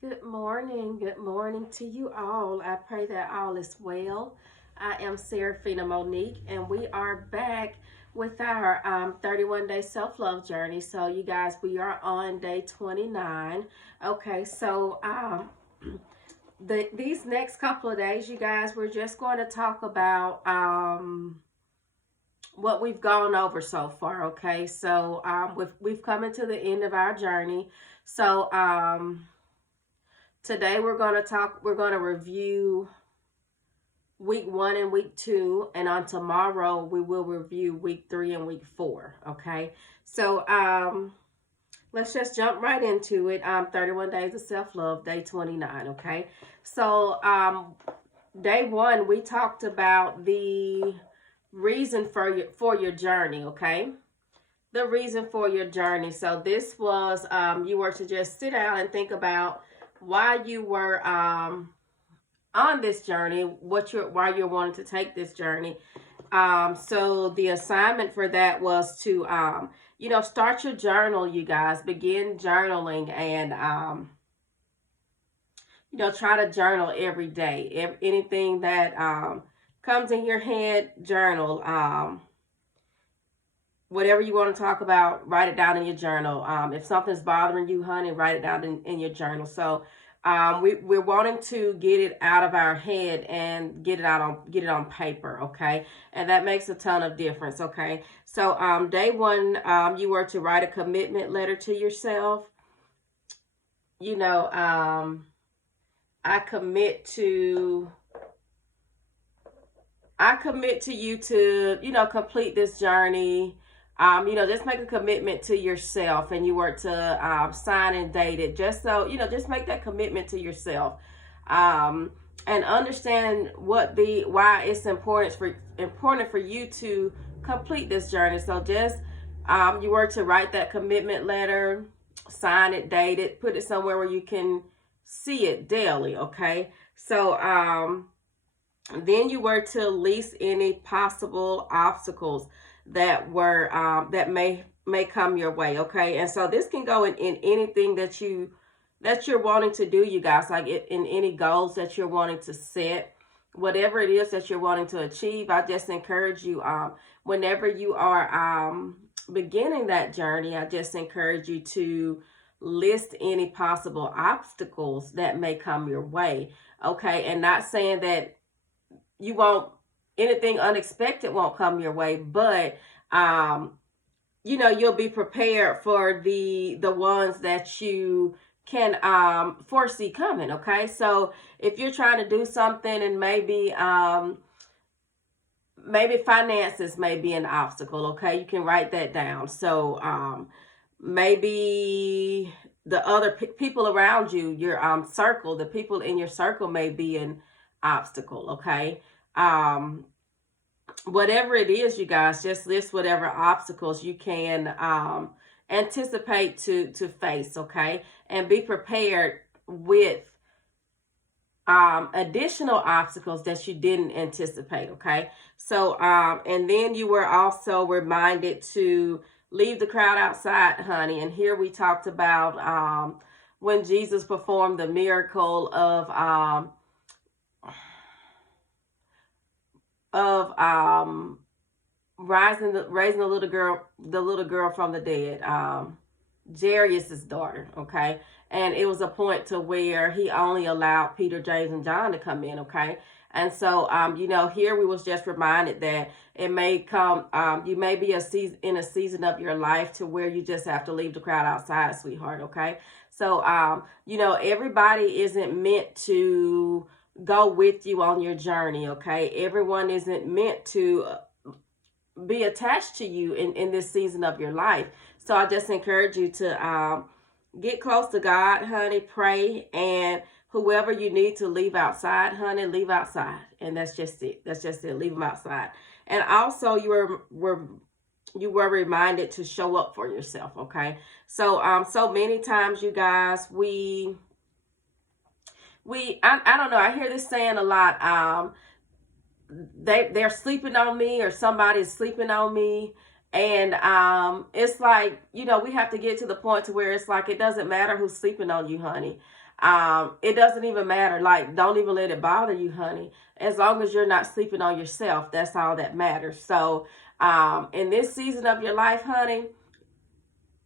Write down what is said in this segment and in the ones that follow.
Good morning to you all. I pray that all is well. I am Serafina Monique, and we are back with our 31 day self love journey. So, you guys, we are on day 29. Okay, so these next couple of days, you guys, we're just going to talk about what we've gone over so far. Okay, so we've come into the end of our journey. So, today we're going to review week 1 and week 2, and on tomorrow we will review week 3 and week 4. Okay, so let's just jump right into it. 31 days of self-love, day 29. Okay, so day 1 we talked about the reason for your journey. Okay, the reason for your journey. So this was you were to just sit down and think about why you were on this journey, why you're wanting to take this journey. So the assignment for that was to start your journal, you guys. Begin journaling, and try to journal every day. Anything that comes in your head, journal. Whatever you want to talk about, write it down in your journal. If something's bothering you, honey, write it down in your journal. So we're wanting to get it out of our head and get it on paper. Okay, and that makes a ton of difference. Okay, so day 1, you were to write a commitment letter to yourself. you know um i commit to I commit to you to, complete this journey. Just make a commitment to yourself, and you were to sign and date it. Just so, just make that commitment to yourself. Um, and understand why it's important for you to complete this journey. So just, you were to write that commitment letter, sign it, date it, put it somewhere where you can see it daily. Okay. So, then you were to list any possible obstacles that may come your way. Okay, and so this can go in anything that you're wanting to do, you guys. Like in any goals that you're wanting to set, whatever it is that you're wanting to achieve. I just encourage you, whenever you are beginning that journey, I just encourage you to list any possible obstacles that may come your way. Okay, and not saying that you won't anything unexpected won't come your way, but you'll be prepared for the ones that you can foresee coming. Okay, so if you're trying to do something, and maybe finances may be an obstacle. Okay, you can write that down. So maybe the other people around you, your circle, the people in your circle may be an obstacle. Okay, whatever it is, you guys, just list whatever obstacles you can anticipate to face. Okay, and be prepared with additional obstacles that you didn't anticipate. Okay, so and then you were also reminded to leave the crowd outside, honey. And here we talked about when Jesus performed the miracle of raising the little girl from the dead, Jairus's daughter. Okay, and it was a point to where he only allowed Peter, James, and John to come in. Okay, and so here we was just reminded that it may come, you may be in a season of your life to where you just have to leave the crowd outside, sweetheart. Okay, so everybody isn't meant to go with you on your journey. Okay, everyone isn't meant to be attached to you in this season of your life. So I just encourage you to get close to God, honey, pray, and whoever you need to leave outside, honey, leave outside. And that's just it. That's just it. Leave them outside. And also you were reminded to show up for yourself. Okay, so so many times, you guys, I don't know, I hear this saying a lot. They're sleeping on me, or somebody's sleeping on me. And it's like, we have to get to the point to where it's like, it doesn't matter who's sleeping on you, honey. It doesn't even matter. Like, don't even let it bother you, honey. As long as you're not sleeping on yourself, that's all that matters. So, in this season of your life, honey,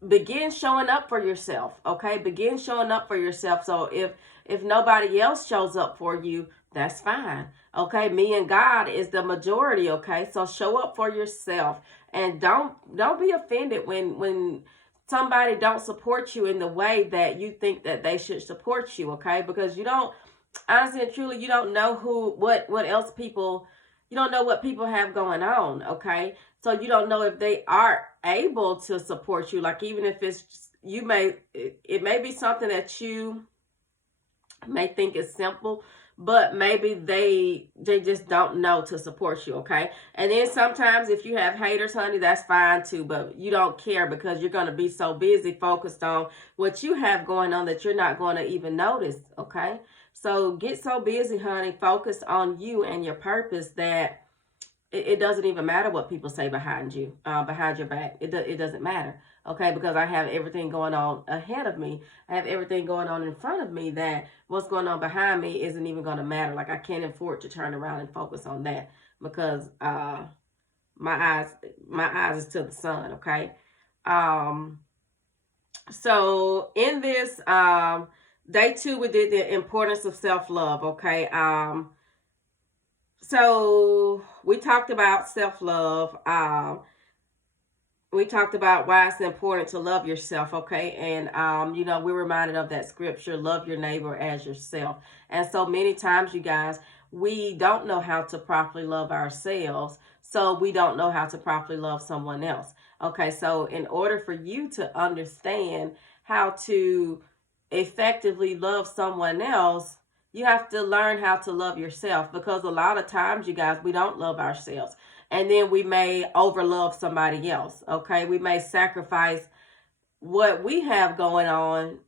begin showing up for yourself. Okay, begin showing up for yourself. So if nobody else shows up for you, that's fine. Okay, me and God is the majority. Okay, so show up for yourself, and don't be offended when somebody don't support you in the way that you think that they should support you. Okay, because you don't, honestly and truly, you don't know what else people, you don't know what people have going on. Okay, so you don't know if they are able to support you. Like, even if it's, you may, it may be something that you may think is simple, but maybe they just don't know to support you. Okay, and then sometimes if you have haters, honey, that's fine too, but you don't care because you're going to be so busy focused on what you have going on that you're not going to even notice. Okay, so get so busy, honey, focus on you and your purpose, that it doesn't even matter what people say behind you, behind your back. It doesn't matter. Okay, because I have everything going on ahead of me. I have everything going on in front of me, that what's going on behind me isn't even going to matter. Like, I can't afford to turn around and focus on that, because my eyes is to the sun. Okay, um, so in this day 2, we did the importance of self-love. Okay, so we talked about self-love. We talked about why it's important to love yourself. Okay, and we're reminded of that scripture, love your neighbor as yourself. And so many times, you guys, we don't know how to properly love ourselves, so we don't know how to properly love someone else. Okay, so in order for you to understand how to effectively love someone else, you have to learn how to love yourself, because a lot of times, you guys, we don't love ourselves. And then we may overlove somebody else. Okay, we may sacrifice what we have going on,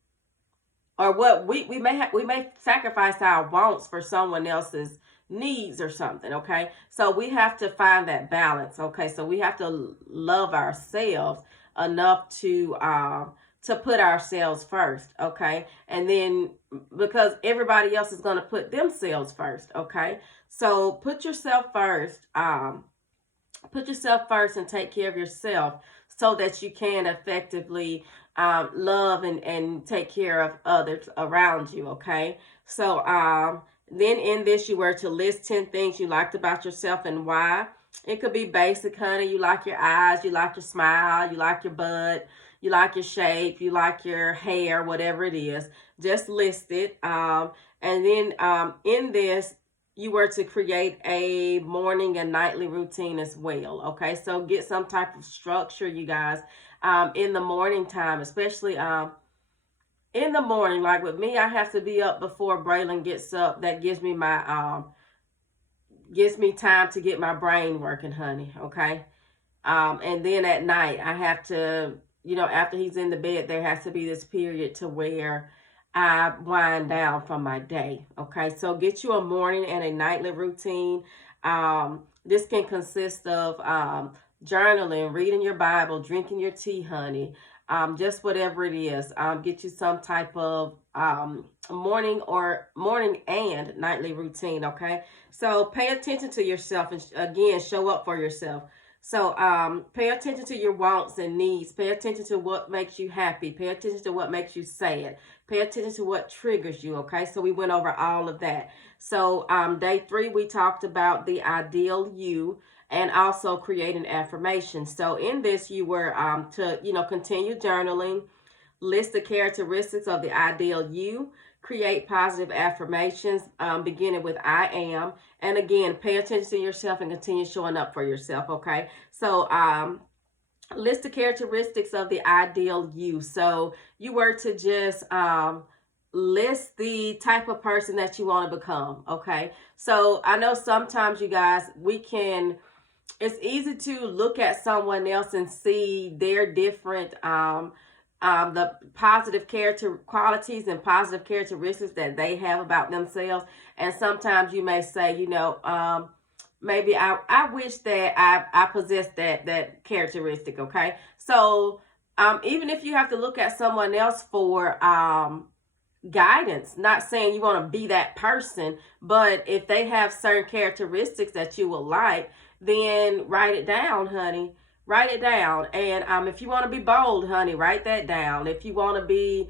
or what we may sacrifice our wants for someone else's needs or something. Okay, so we have to find that balance. Okay, so we have to love ourselves enough to put ourselves first. Okay, and then, because everybody else is going to put themselves first. Okay, so put yourself first. Put yourself first and take care of yourself, so that you can effectively love and take care of others around you. Okay, so then in this, you were to list 10 things you liked about yourself and why. It could be basic, honey. You like your eyes, you like your smile, you like your butt, you like your shape, you like your hair, whatever it is. Just list it. And then in this, you were to create a morning and nightly routine as well. Okay, so get some type of structure, you guys, in the morning time, especially in the morning. Like with me, I have to be up before Braylon gets up. That gives me time to get my brain working, honey. Okay, and then at night, I have to, after he's in the bed, there has to be this period to where I wind down from my day. Okay, so get you a morning and a nightly routine. This can consist of journaling, reading your Bible, drinking your tea, honey, just whatever it is. Get you some type of morning and nightly routine. Okay, so pay attention to yourself, and again, show up for yourself. So pay attention to your wants and needs. Pay attention to what makes you happy. Pay attention to what makes you sad. Pay attention to what triggers you. Okay, so we went over all of that. So day 3, we talked about the ideal you, and also creating affirmations. So in this, you were to continue journaling, list the characteristics of the ideal you, create positive affirmations, beginning with I am. And again, pay attention to yourself and continue showing up for yourself. Okay, so list the characteristics of the ideal you. So you were to just list the type of person that you want to become. Okay, so I know sometimes, you guys, it's easy to look at someone else and see their different the positive character qualities and positive characteristics that they have about themselves. And sometimes you may say, maybe I wish that I possessed that characteristic. Okay, so even if you have to look at someone else for guidance. Not saying you want to be that person, but if they have certain characteristics that you will like, then write it down, honey. Write it down. And if you want to be bold, honey, write that down. If you want to be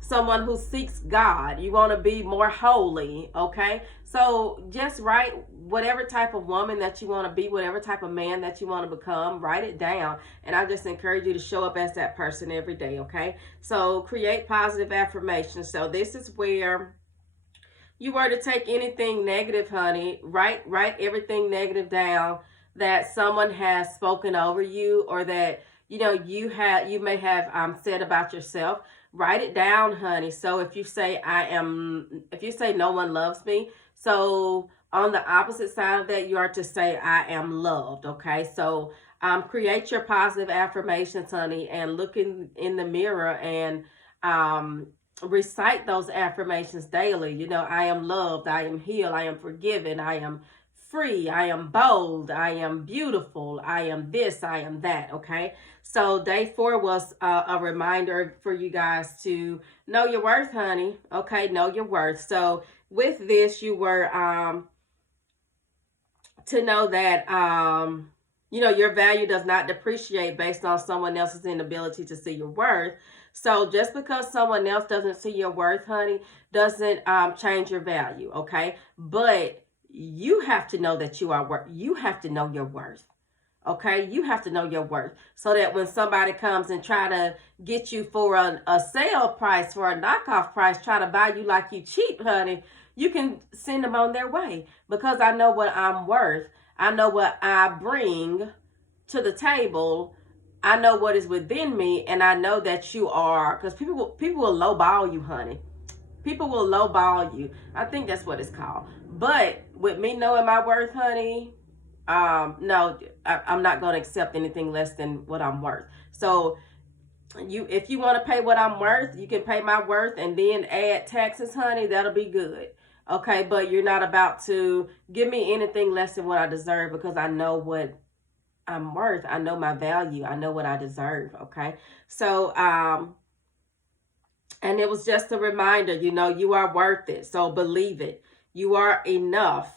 someone who seeks God, you want to be more holy, okay? So just write whatever type of woman that you want to be, whatever type of man that you want to become, write it down. And I just encourage you to show up as that person every day, okay? So create positive affirmations. So this is where you were to take anything negative, honey, write everything negative down that someone has spoken over you, or that you may have said about yourself. Write it down, honey. So if you say no one loves me, so on the opposite side of that, you are to say I am loved. Okay, so create your positive affirmations, honey, and look in the mirror and recite those affirmations daily. I am loved, I am healed, I am forgiven, I am free, I am bold, I am beautiful, I am this, I am that. Okay, so day 4 was a reminder for you guys to know your worth, honey. Okay, know your worth. So with this, you were to know that your value does not depreciate based on someone else's inability to see your worth. So just because someone else doesn't see your worth, honey, doesn't change your value. Okay, but you have to know that you are worth. You have to know your worth. Okay, you have to know your worth, so that when somebody comes and try to get you for a sale price, for a knockoff price, try to buy you like you cheap, honey, you can send them on their way, because I know what I'm worth. I know what I bring to the table. I know what is within me, and I know that you are, because people will lowball you, honey. People will lowball you. I think that's what it's called. But with me knowing my worth, honey, no, I'm not going to accept anything less than what I'm worth. So if you want to pay what I'm worth, you can pay my worth and then add taxes, honey. That'll be good. Okay, but you're not about to give me anything less than what I deserve, because I know what I'm worth. I know my value. I know what I deserve. Okay, so and it was just a reminder, you are worth it. So believe it. You are enough.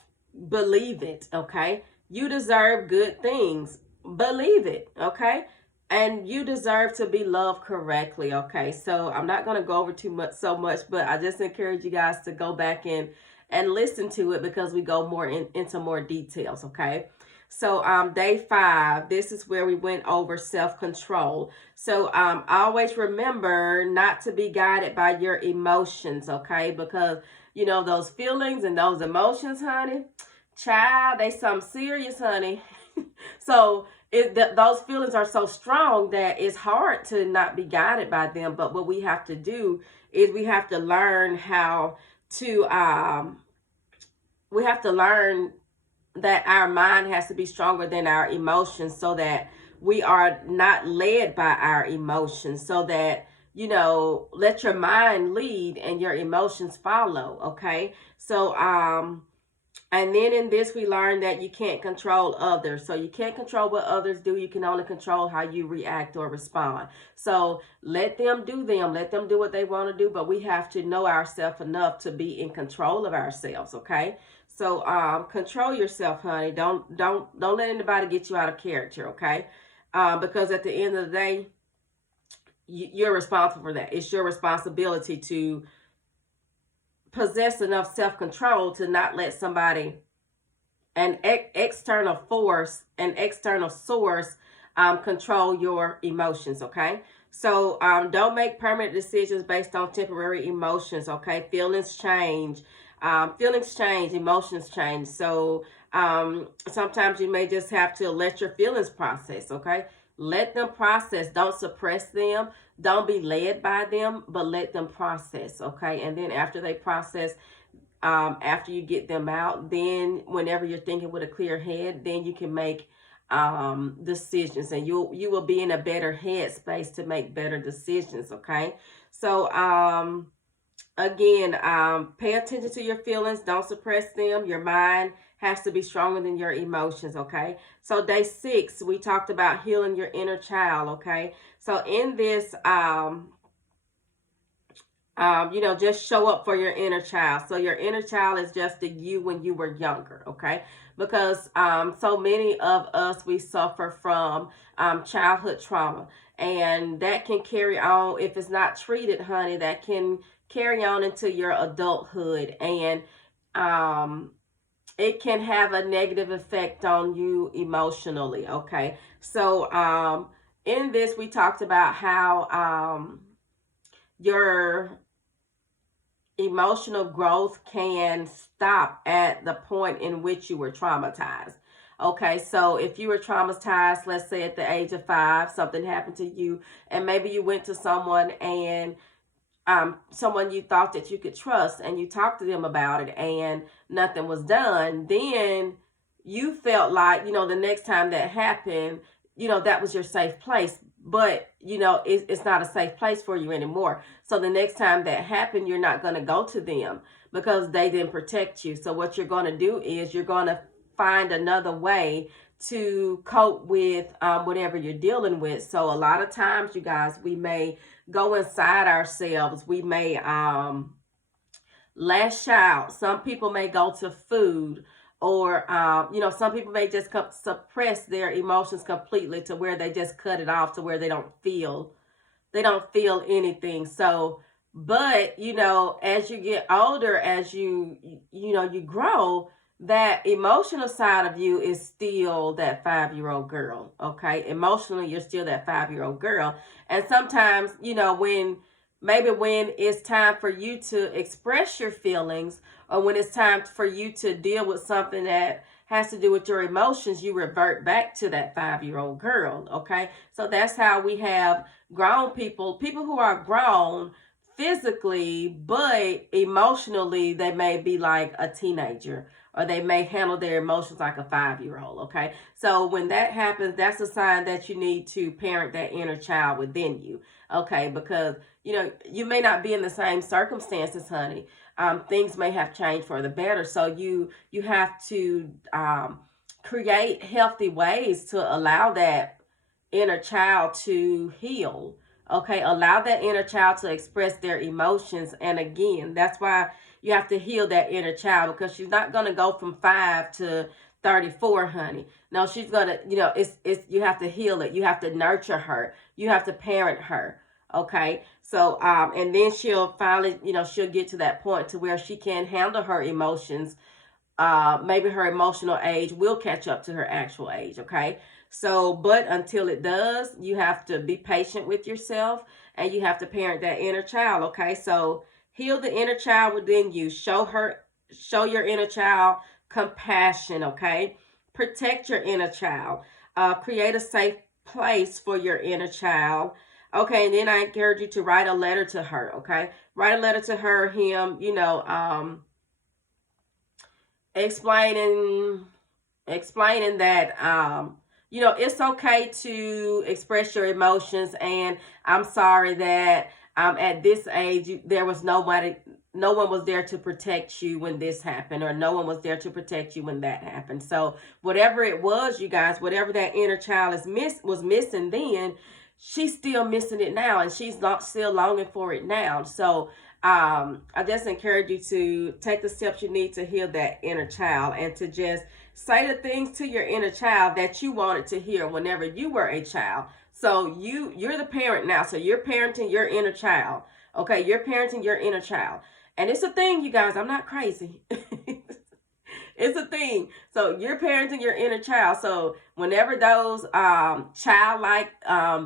Believe it. Okay, you deserve good things. Believe it. Okay, and you deserve to be loved correctly. Okay, so I'm not going to go over so much, but I just encourage you guys to go back and listen to it, because we go more into more details. Okay, so day 5, this is where we went over self-control. So always remember not to be guided by your emotions. Okay, because those feelings and those emotions, honey, child, they something serious, honey. So those feelings are so strong that it's hard to not be guided by them. But what we have to do is we have to learn how to we have to learn that our mind has to be stronger than our emotions, so that we are not led by our emotions, so that let your mind lead and your emotions follow. Okay, so and then in this, we learned that you can't control others. So you can't control what others do. You can only control how you react or respond. So let them do them. Let them do what they want to do. But we have to know ourselves enough to be in control of ourselves. Okay. So control yourself, honey. Don't let anybody get you out of character. Okay. Because at the end of the day, you're responsible for that. It's your responsibility to possess enough self-control to not let somebody, an external force, an external source, control your emotions. Okay, so don't make permanent decisions based on temporary emotions. Okay, feelings change, emotions change. So sometimes you may just have to let your feelings process. Okay, let them process. Don't suppress them. Don't be led by them, but let them process. Okay, and then after they process, after you get them out, then whenever you're thinking with a clear head, then you can make decisions, and you will be in a better headspace to make better decisions. Okay, so again, pay attention to your feelings. Don't suppress them. Your mind has to be stronger than your emotions. Okay, so day 6, we talked about healing your inner child. Okay, so in this Just show up for your inner child. So your inner child is just the you when you were younger, okay? Because so many of us, we suffer from childhood trauma, and that can carry on if it's not treated, honey. That can carry on into your adulthood, and um, it can have a negative effect on you emotionally, okay? So in this, we talked about how your emotional growth can stop at the point in which you were traumatized. Okay, so if you were traumatized, let's say at the age of 5, something happened to you, and maybe you went to someone, and someone you thought that you could trust, and you talked to them about it, and nothing was done, then you felt like, the next time that happened, that was your safe place. But, it's not a safe place for you anymore. So the next time that happened, you're not going to go to them because they didn't protect you. So what you're going to do is you're going to find another way to cope with whatever you're dealing with. So a lot of times, you guys, we may go inside ourselves. We may lash out. Some people may go to food, or some people may just suppress their emotions completely to where they just cut it off to where they don't feel anything. So, but as you get older, as you grow, that emotional side of you is still that 5-year-old girl. Okay, emotionally, you're still that 5-year-old girl. And sometimes, when it's time for you to express your feelings, or when it's time for you to deal with something that has to do with your emotions, you revert back to that 5-year-old girl. Okay, so that's how we have grown people who are grown physically, but emotionally they may be like a teenager, or they may handle their emotions like a 5-year-old. Okay, so when that happens, that's a sign that you need to parent that inner child within you. Okay, because you may not be in the same circumstances, honey. Things may have changed for the better, so you have to create healthy ways to allow that inner child to heal. Okay, allow that inner child to express their emotions. And again, that's why you have to heal that inner child, because she's not going to go from 5 to 34, honey. No, she's going to, it's you have to heal it. You have to nurture her. You have to parent her. Okay, so and then she'll finally, she'll get to that point to where she can handle her emotions. Maybe her emotional age will catch up to her actual age. Okay, so but until it does, you have to be patient with yourself, and you have to parent that inner child. Okay, so heal the inner child within you. Show your inner child compassion. Okay, protect your inner child. Create a safe place for your inner child. Okay, and then I encourage you to write a letter to her. Okay, write a letter to her, him, explaining that it's okay to express your emotions, and I'm sorry that at this age there was no one was there to protect you when this happened, or no one was there to protect you when that happened. So whatever it was, you guys, whatever that inner child was missing then, she's still missing it now, and she's not still longing for it now. So I just encourage you to take the steps you need to heal that inner child, and to just say the things to your inner child that you wanted to hear whenever you were a child. So you're the parent now, so you're parenting your inner child. Okay, you're parenting your inner child. And it's a thing, you guys. I'm not crazy. It's a thing. So you're parenting your inner child. So whenever those childlike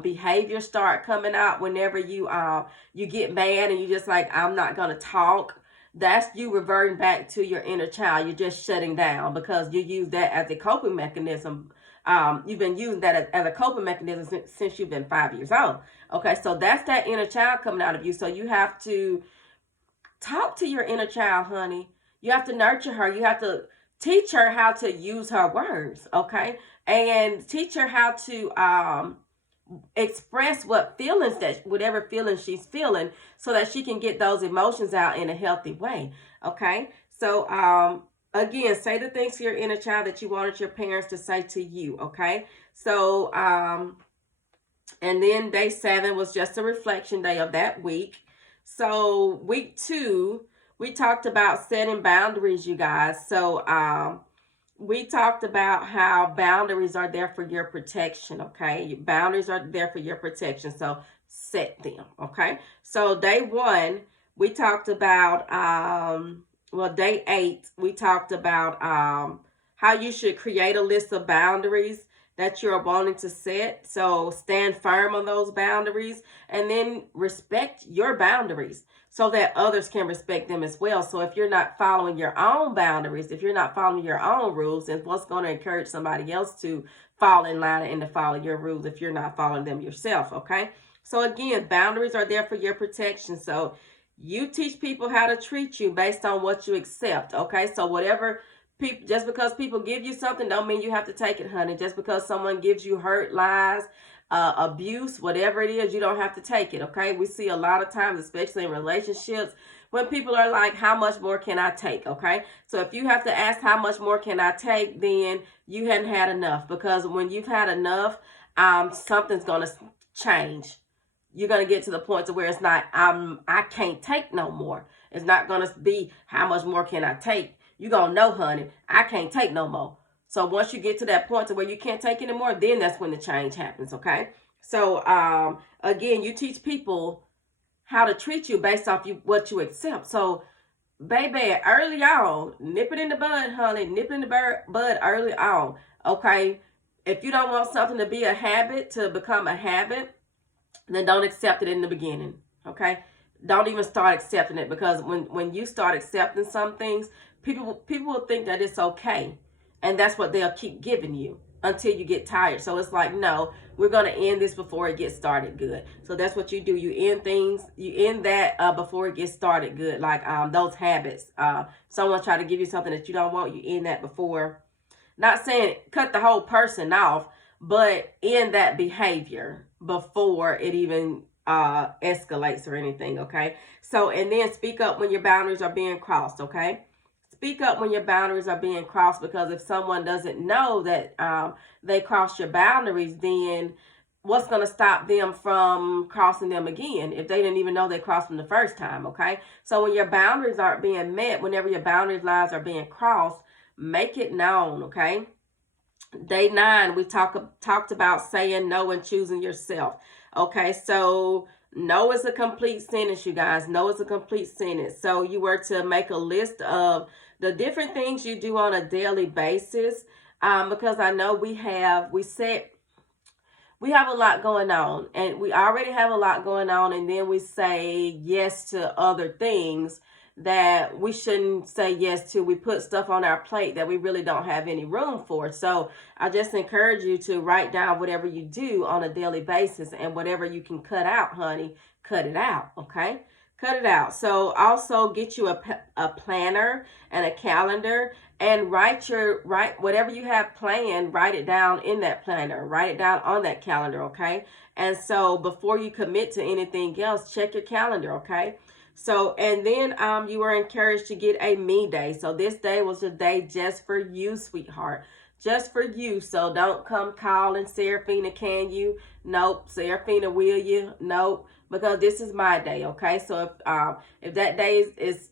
behaviors start coming out, whenever you get mad and you just like, I'm not gonna talk, that's you reverting back to your inner child. You're just shutting down because you use that as a coping mechanism. You've been using that as a coping mechanism since you've been 5 years old. Okay, so that's that inner child coming out of you. So you have to talk to your inner child, honey. You have to nurture her. You have to teach her how to use her words, okay? And teach her how to express whatever feelings she's feeling, so that she can get those emotions out in a healthy way, okay? So again, say the things to your inner child that you wanted your parents to say to you, okay? So and then day 7 was just a reflection day of that week. So week 2, we talked about setting boundaries, you guys. So we talked about how boundaries are there for your protection, okay? Boundaries are there for your protection, so set them, okay? So day 1, we talked about, well, day 8, we talked about how you should create a list of boundaries that you're wanting to set. So stand firm on those boundaries and then respect your boundaries so that others can respect them as well. So if you're not following your own boundaries, if you're not following your own rules, then what's going to encourage somebody else to fall in line and to follow your rules if you're not following them yourself, okay? So again, boundaries are there for your protection. So you teach people how to treat you based on what you accept, okay? So whatever people, just because people give you something don't mean you have to take it, honey. Just because someone gives you hurt, lies, abuse, whatever it is, you don't have to take it, okay? We see a lot of times, especially in relationships, when people are like, how much more can I take, okay? So if you have to ask how much more can I take, then you hadn't had enough, because when you've had enough, something's going to change. You're going to get to the point to where it's not, I can't take no more. It's not going to be, how much more can I take? You're going to know, honey, I can't take no more. So once you get to that point to where you can't take anymore, then that's when the change happens, okay? So again, you teach people how to treat you based off what you accept. So baby, early on, nip it in the bud, honey. Nip it in the bud early on, okay? If you don't want something to be a habit, to become a habit, then don't accept it in the beginning, okay? Don't even start accepting it, because when you start accepting some things, people will think that it's okay, and that's what they'll keep giving you until you get tired. So it's like, no, we're going to end this before it gets started good. So that's what you do. You end things, you end that before it gets started good. Like those habits. Someone try to give you something that you don't want, you end that before. Not saying cut the whole person off, but end that behavior before it even escalates or anything, okay? So, and then speak up when your boundaries are being crossed, okay? Speak up when your boundaries are being crossed, because if someone doesn't know that they crossed your boundaries, then what's going to stop them from crossing them again if they didn't even know they crossed them the first time, okay? So when your boundaries aren't being met, whenever your boundaries lines are being crossed, make it known, okay? Day 9, we talked about saying no and choosing yourself. Okay, so no is a complete sentence, you guys. No is a complete sentence. So you were to make a list of the different things you do on a daily basis, because I know we have a lot going on, and we already have a lot going on, and then we say yes to other things that we shouldn't say yes to. We put stuff on our plate that we really don't have any room for. So I just encourage you to write down whatever you do on a daily basis, and whatever you can cut out, honey, cut it out, okay? Cut it out. So also get you a planner and a calendar, and write whatever you have planned, write it down in that planner, write it down on that calendar, okay? And so before you commit to anything else, check your calendar, okay? So, and then you were encouraged to get a me day. So this day was a day just for you, sweetheart. Just for you. So don't come calling, Seraphina, can you? Nope. Seraphina, will you? Nope. Because this is my day, okay? So if that day is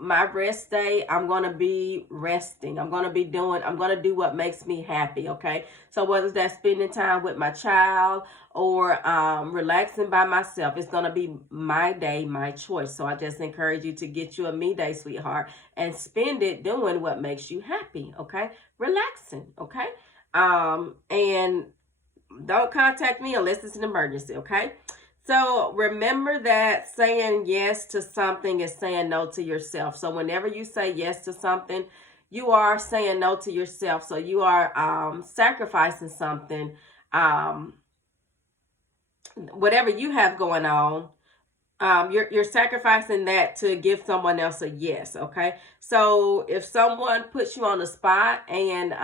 my rest day, I'm going to be resting. I'm going to do what makes me happy, okay? So whether that's spending time with my child or relaxing by myself, it's going to be my day, my choice. So I just encourage you to get you a me day, sweetheart, and spend it doing what makes you happy, okay? Relaxing, okay? And don't contact me unless it's an emergency, okay? So remember that saying yes to something is saying no to yourself. So whenever you say yes to something, you are saying no to yourself. So you are sacrificing something, whatever you have going on. You're sacrificing that to give someone else a yes, okay? So if someone puts you on the spot, and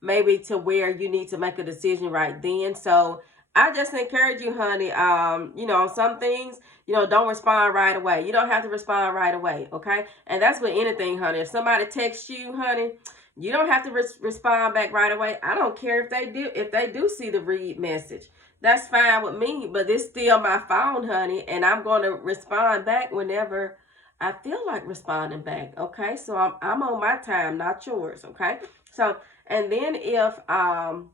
maybe to where you need to make a decision right then, so I just encourage you, honey, on some things, don't respond right away. You don't have to respond right away, okay? And that's with anything, honey. If somebody texts you, honey, you don't have to respond back right away. I don't care if they do see the read message. that's fine with me, but it's still my phone, honey, and I'm going to respond back whenever I feel like responding back. Okay, so I'm on my time, not yours. Okay, so and then if um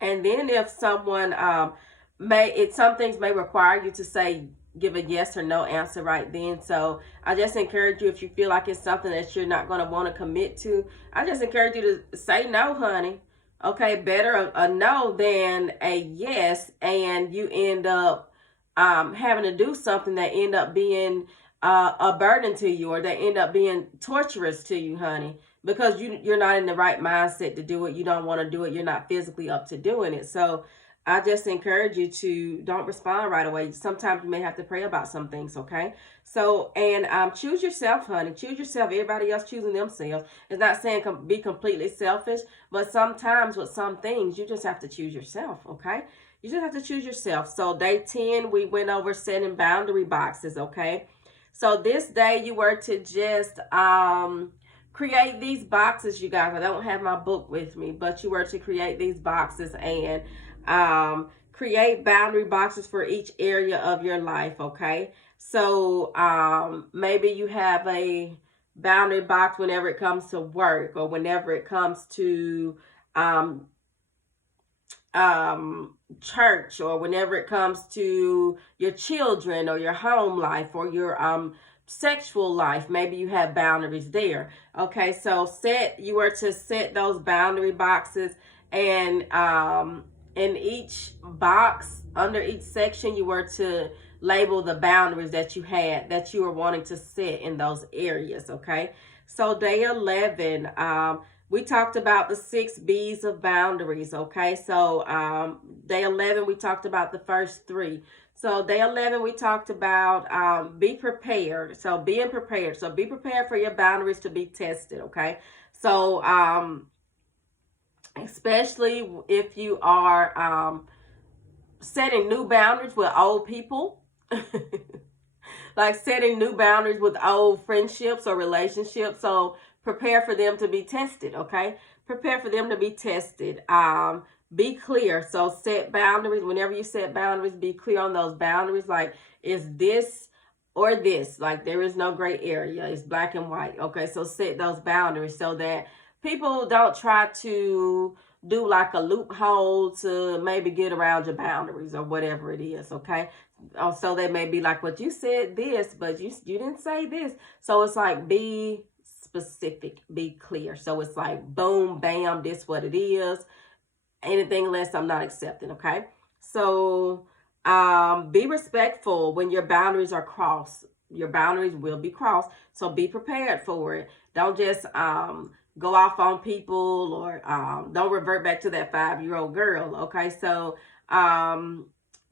and then if someone may it some things may require you to say give a yes or no answer right then. So I just encourage you, if you feel like it's something that you're not going to want to commit to, I just encourage you to say no, honey. Okay, better a no than a yes, and you end up having to do something that end up being a burden to you, or that end up being torturous to you, honey, because you're not in the right mindset to do it. You don't want to do it. You're not physically up to doing it. So I just encourage you to don't respond right away. Sometimes you may have to pray about some things, okay? So, and choose yourself, honey. Choose yourself. Everybody else choosing themselves. It's not saying be completely selfish, but sometimes with some things, you just have to choose yourself, okay? You just have to choose yourself. So day 10, we went over setting boundary boxes, okay? So this day you were to just create these boxes, you guys. I don't have my book with me, but you were to create these boxes and create boundary boxes for each area of your life, okay? So maybe you have a boundary box whenever it comes to work, or whenever it comes to um, church, or whenever it comes to your children, or your home life, or your sexual life. Maybe you have boundaries there. Okay, so you were to set those boundary boxes, and in each box, under each section, you were to label the boundaries that you had, that you were wanting to set in those areas. Okay, so day 11, we talked about the 6 B's of boundaries. Okay, so day 11, we talked about the first 3. So day 11, we talked about be prepared. So being prepared. So be prepared for your boundaries to be tested, okay? So especially if you are setting new boundaries with old people, like setting new boundaries with old friendships or relationships. So prepare for them to be tested, okay? Prepare for them to be tested. Be clear. So set boundaries. Whenever you set boundaries, be clear on those boundaries. Like, is this or this? Like, there is no gray area. It's black and white. Okay, so set those boundaries so that people don't try to do like a loophole to maybe get around your boundaries or whatever it is, okay? So they may be like, "What you said this, but you didn't say this." So it's like, be specific, be clear. So it's like, boom, bam, this what it is. Anything less, I'm not accepting, okay? So be respectful when your boundaries are crossed. Your boundaries will be crossed, so be prepared for it. Don't just go off on people, or don't revert back to that 5-year-old girl, okay? So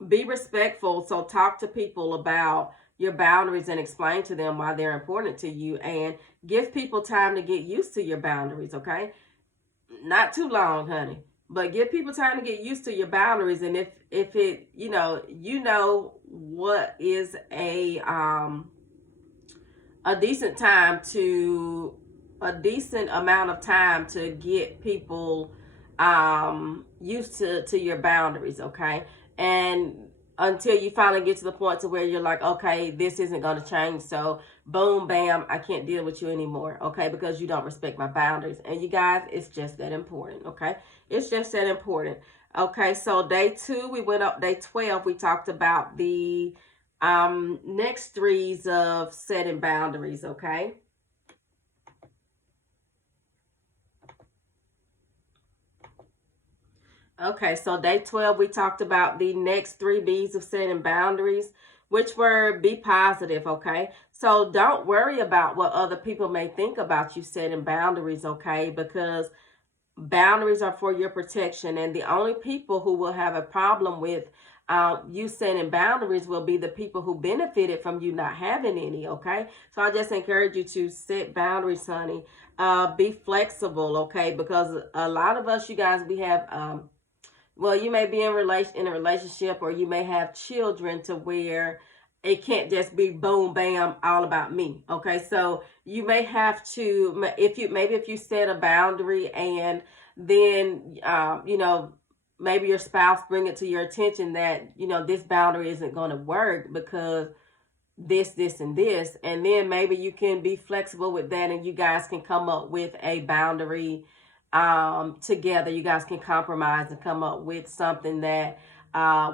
be respectful. So talk to people about your boundaries and explain to them why they're important to you, and give people time to get used to your boundaries, okay? Not too long, honey, but give people time to get used to your boundaries. And if it, you know what is a decent time to a decent amount of time to get people used to your boundaries, okay? And until you finally get to the point to where you're like, okay, this isn't going to change, so boom, bam, I can't deal with you anymore, okay, because you don't respect my boundaries. And you guys, it's just that important, okay? It's just that important. Okay, so day 2, we went up. Day 12, we talked about the next 3's of setting boundaries, okay? Okay, so day 12, we talked about the next 3 B's of setting boundaries, which were be positive, okay? So don't worry about what other people may think about you setting boundaries, okay? Because boundaries are for your protection, and the only people who will have a problem with you setting boundaries will be the people who benefited from you not having any, okay? So I just encourage you to set boundaries, honey. Be flexible, okay? Because a lot of us, you guys, we have well, you may be in a relationship, or you may have children to where it can't just be boom, bam, all about me. Okay, so you may have to, if you set a boundary, and then maybe your spouse bring it to your attention that, you know, this boundary isn't going to work because this, and this. And then maybe you can be flexible with that and you guys can come up with a boundary together. You guys can compromise and come up with something that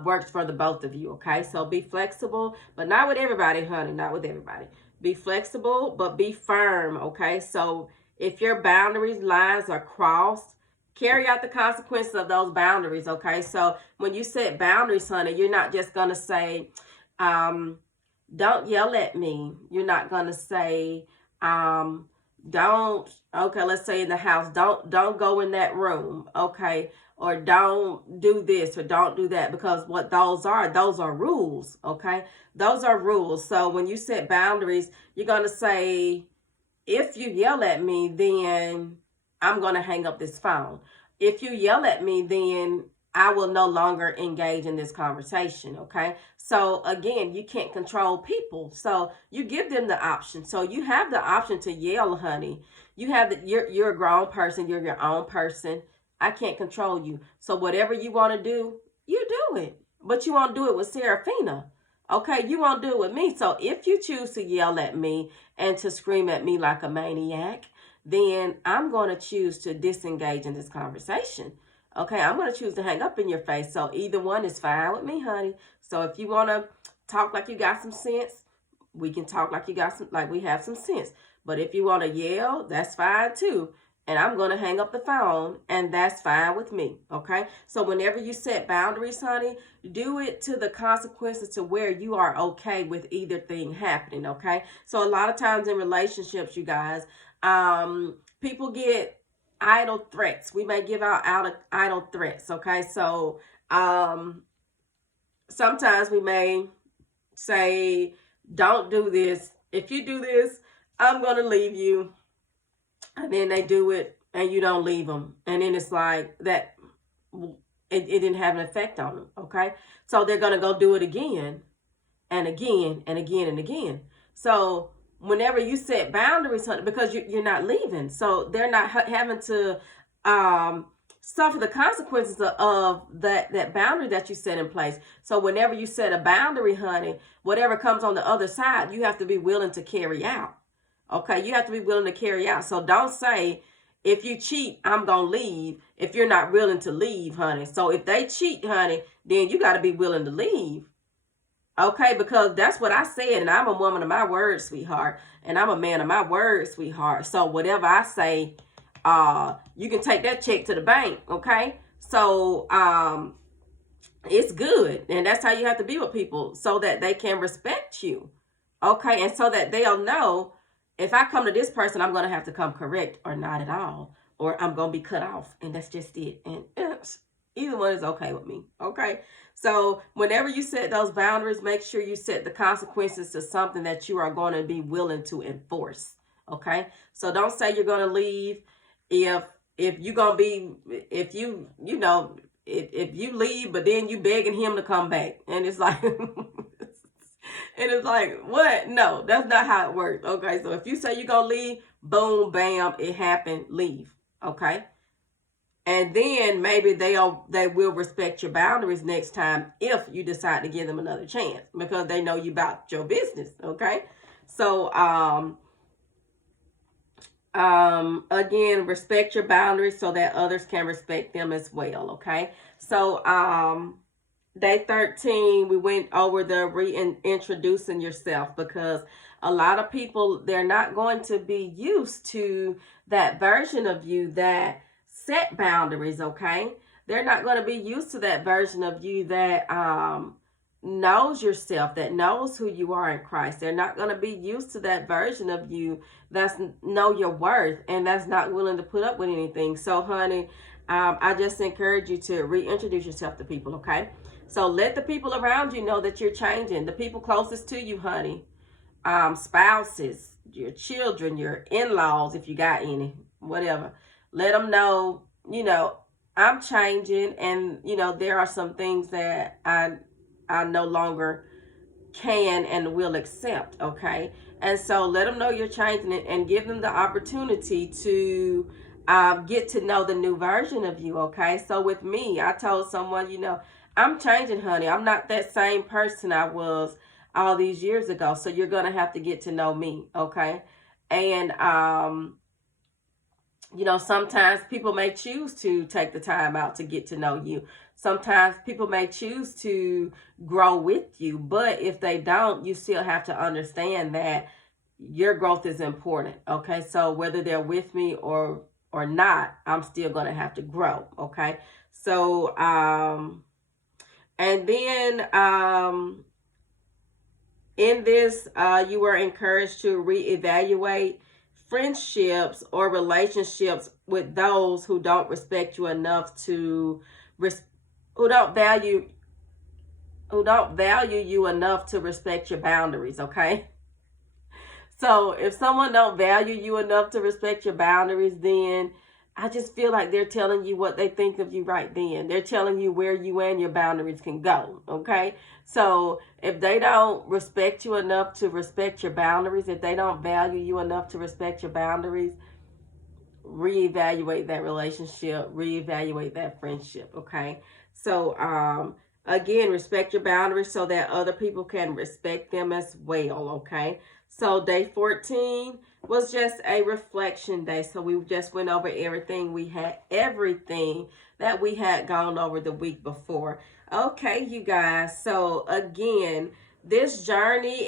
works for the both of you. Okay, so be flexible, but not with everybody, honey, not with everybody. Be flexible, but be firm. Okay, so if your boundaries lines are crossed, carry out the consequences of those boundaries. Okay, so when you set boundaries, honey, you're not just gonna say don't yell at me. You're not gonna say don't, okay, let's say in the house, don't go in that room. Okay, or don't do this or don't do that, because what those are rules. Okay, those are rules. So when you set boundaries, you're gonna say, if you yell at me, then I'm gonna hang up this phone. If you yell at me, then I will no longer engage in this conversation. Okay, so again, you can't control people, so you give them the option. So you have the option to yell, honey. You have the, you're a grown person, you're your own person. I can't control you. So whatever you want to do, you do it. But you won't do it with Serafina. Okay, you won't do it with me. So if you choose to yell at me and to scream at me like a maniac, then I'm going to choose to disengage in this conversation. Okay, I'm going to choose to hang up in your face. So either one is fine with me, honey. So if you want to talk like you got some sense, we can talk like you got some, like we have some sense. But if you want to yell, that's fine too. And I'm going to hang up the phone, and that's fine with me. Okay, so whenever you set boundaries, honey, do it to the consequences to where you are okay with either thing happening. Okay, so a lot of times in relationships, you guys, people get idle threats. We may give out idle threats. Okay, so sometimes we may say, don't do this. If you do this, I'm going to leave you. And then they do it and you don't leave them. And then it's like that, it didn't have an effect on them. Okay, so they're going to go do it again and again and again and again. So whenever you set boundaries, because you're not leaving, so they're not having to suffer the consequences of that boundary that you set in place. So whenever you set a boundary, honey, whatever comes on the other side, you have to be willing to carry out. Okay, you have to be willing to carry out. So don't say, if you cheat, I'm going to leave, if you're not willing to leave, honey. So if they cheat, honey, then you got to be willing to leave. Okay, because that's what I said, and I'm a woman of my word, sweetheart, and I'm a man of my word, sweetheart. So whatever I say, you can take that check to the bank. Okay, so it's good, and that's how you have to be with people, so that they can respect you. Okay, and so that they'll know, if I come to this person, I'm going to have to come correct or not at all, or I'm going to be cut off, and that's just it. And either one is okay with me. Okay, so whenever you set those boundaries, make sure you set the consequences to something that you are going to be willing to enforce. Okay, so don't say you're going to leave if you're going to be, if you know, if you leave, but then you begging him to come back, and it's like and it's like, what? No, that's not how it works. Okay, so if you say you're going to leave, boom, bam, it happened, leave. Okay, and then maybe they will respect your boundaries next time if you decide to give them another chance, because they know you about your business. Okay, so again, respect your boundaries so that others can respect them as well. Okay, so day 13, we went over the reintroducing yourself, because a lot of people, they're not going to be used to that version of you that set boundaries. Okay, they're not going to be used to that version of you that knows yourself, that knows who you are in Christ. They're not going to be used to that version of you that's know your worth and that's not willing to put up with anything. So honey, I just encourage you to reintroduce yourself to people. Okay, so let the people around you know that you're changing. The people closest to you, honey, spouses, your children, your in-laws, if you got any, whatever, let them know, you know, I'm changing, and you know, there are some things that I no longer can and will accept. Okay, and so let them know you're changing it, and give them the opportunity to get to know the new version of you, okay? So with me, I told someone, I'm changing, honey. I'm not that same person I was all these years ago. So you're going to have to get to know me, okay? And, sometimes people may choose to take the time out to get to know you. Sometimes people may choose to grow with you, but if they don't, you still have to understand that your growth is important. Okay, so whether they're with me or not, I'm still going to have to grow. Okay, so and then in this, you were encouraged to reevaluate friendships or relationships with those who don't respect you enough to res- who don't value you enough to respect your boundaries. Okay, so if someone don't value you enough to respect your boundaries, then I just feel like they're telling you what they think of you right then. They're telling you where you and your boundaries can go. Okay. So if they don't respect you enough to respect your boundaries, if they don't value you enough to respect your boundaries, reevaluate that relationship, reevaluate that friendship. Okay. So again, respect your boundaries so that other people can respect them as well. Okay. So day 14 was just a reflection day. So we just went over everything that we had gone over the week before. Okay, you guys. So again, this journey,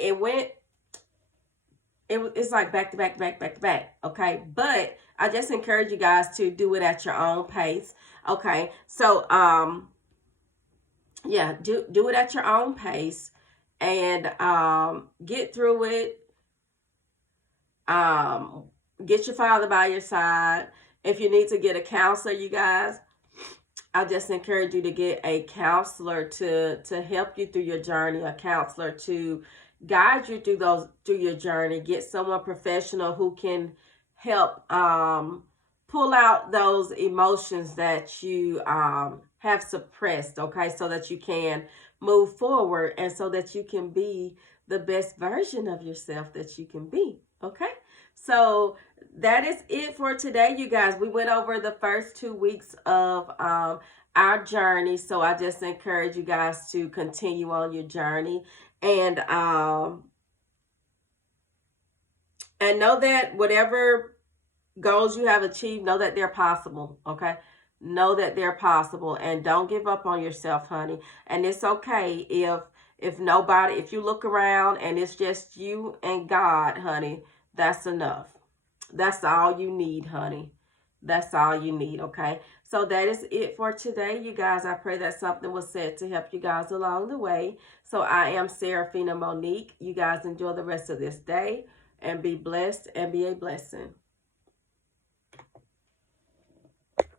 it's like back to back to back back to back. Okay. But I just encourage you guys to do it at your own pace. Okay. So yeah, do it at your own pace and get through it. um get your father by your side. If you need to get a counselor, you guys, I just encourage you to get a counselor to help you through your journey, a counselor to guide you through your journey. Get someone professional who can help pull out those emotions that you have suppressed, okay, so that you can move forward and so that you can be the best version of yourself that you can be, okay? So that is it for today, you guys. We went over the first 2 weeks of our journey. So I just encourage you guys to continue on your journey and know that whatever goals you have achieved, know that they're possible. Okay. Know that they're possible and don't give up on yourself, honey. And it's okay if you look around and it's just you and God, honey, that's enough. That's all you need, honey. That's all you need, okay? So that is it for today, you guys. I pray that something was said to help you guys along the way. So I am Serafina Monique. You guys enjoy the rest of this day and be blessed and be a blessing.